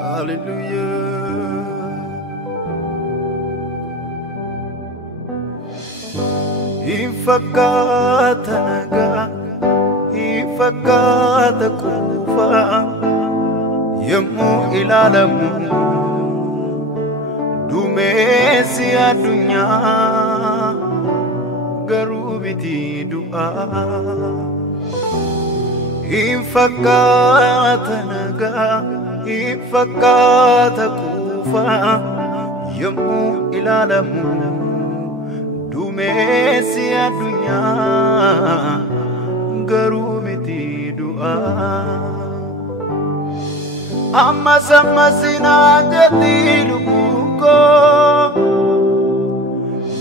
Hallelujah. Ifakata naga, ifakata kufa, yamu ilalamu, dumesi adunya, garubiti dua. Ifakata naga, ifakata kufa, yamu ilalamu, dumesi adunya, garubiti dua. Amma sammasina jati lubuko,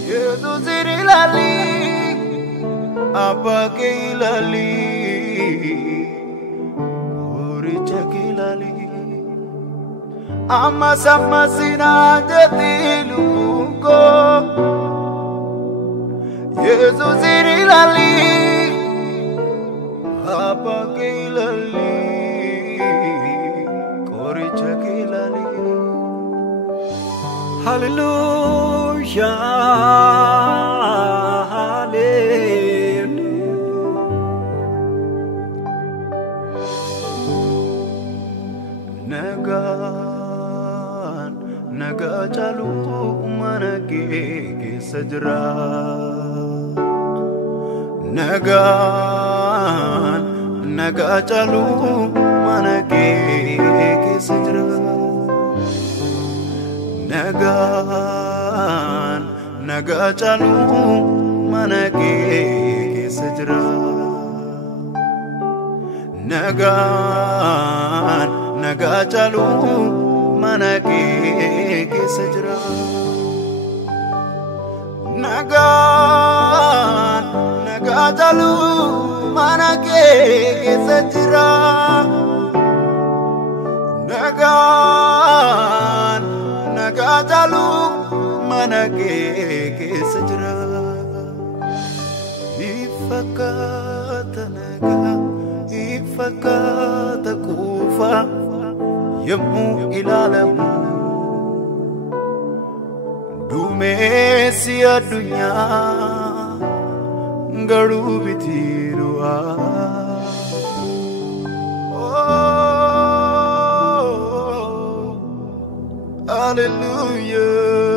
yedu zirilali, apa keilali. Amma sammasina jati lubuko, Yesu zirilali, apa keilali, koricha keilali. Hallelujah, hallelujah. Naga chalu manake ke sajra, naga chalu manake ke sajra, naga chalu manake ke sajra, naga chalu manake ke sajra, naga chalu manake ke sajra, naga chalu manake ke sajra. Ifakata naga, ifakata kufa, yamu ilalamu, dumesi adunya, garubiti dua. Oh, hallelujah.